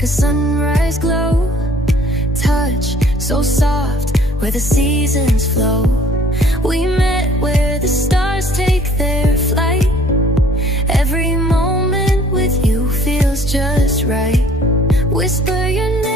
like a sunrise glow. Touch so soft where the seasons flow. We met where the stars take their flight. Every moment with you feels just right. Whisper your name